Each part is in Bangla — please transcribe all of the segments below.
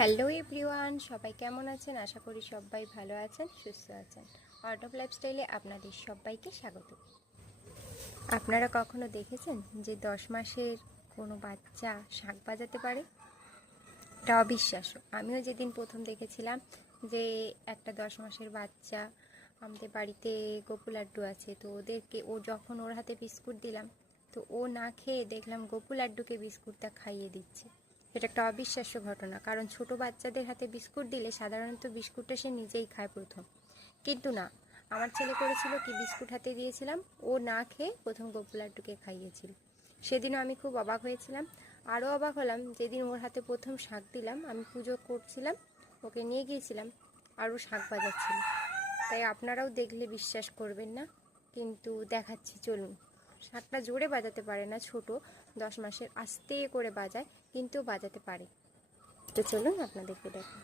হ্যালো এভরিওয়ান, সবাই কেমন আছেন? আশা করি সবাই ভালো আছেন, সুস্থ আছেন। আর্ট অফ লাইফস্টাইলে আপনাদের সবাইকে স্বাগত। আপনারা কখনো দেখেছেন যে 10 মাসের কোনো বাচ্চা শাঁখ বাজাতে পারে? এটা অবিশ্বাস্য। আমিও যেদিন প্রথম দেখেছিলাম যে একটা 10 মাসের বাচ্চা, আমাদের বাড়িতে গোপু লাড্ডু আছে, তো যখন ওর হাতে বিস্কুট দিলাম, তো ও না খেয়ে দেখলাম গোপু লাড্ডুকে বিস্কুটটা খাইয়ে দিচ্ছে। এটা একটা অবিশ্বাস্য ঘটনা, কারণ ছোট বাচ্চাদের হাতে বিস্কুট দিলে সাধারণত বিস্কুটটা সে নিজেই খায় প্রথম, কিন্তু না, আমার ছেলে করেছিল কি, বিস্কুট হাতে দিয়েছিলাম, ও না খেয়ে প্রথম গোপু লাড্ডুকে খাইয়েছিল। সেদিনও আমি খুব অবাক হয়েছিলাম। আরও অবাক হলাম যেদিন ওর হাতে প্রথম শাঁখ দিলাম, আমি পুজো করছিলাম, ওকে নিয়ে গিয়েছিলাম, আর ও শাঁখ বাজাচ্ছিল। তাই আপনারাও দেখলে বিশ্বাস করবেন না, কিন্তু দেখাচ্ছি, চলুন। শাঁখটা জোরে বাজাতে পারে না, ছোট 10 মাসের, আস্তে করে বাজায়, কিন্তু বাজাতে পারে। তো চলুন আপনাদেরকে দেখুন।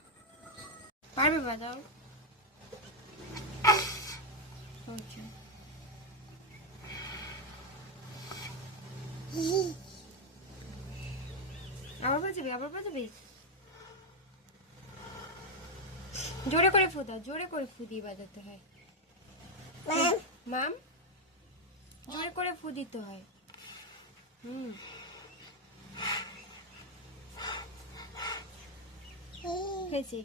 পারবে বাজাও? আবার বাজাবি, আবার বাজাবি। জোরে করে ফু দাও, জোরে করে ফু দিয়ে বাজাতে হয়। মাম, জোরে করে ফু দিতে হয়। হয়েছে,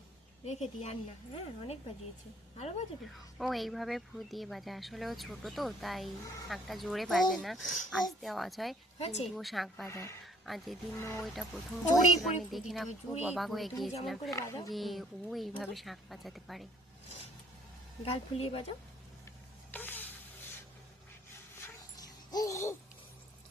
রেখে দিই, আর না। হ্যাঁ, অনেক বাজিয়েছে, আরো বাজাবে। ও এইভাবে ফু দিয়ে বাজায়। আসলে ও ছোট তো, তাই শাঁখটা জোরে বাজে না, আস্তে আওয়াজ হয়, কিন্তু ও শাঁখ বাজায়। আর যেদিন ও এটা প্রথম করেছিল, আমি দেখে না খুব অবাক হয়ে গিয়েছিলাম যে ও এইভাবে শাঁখ বাজাতে পারে। গাল ফুলিয়ে বাজাও।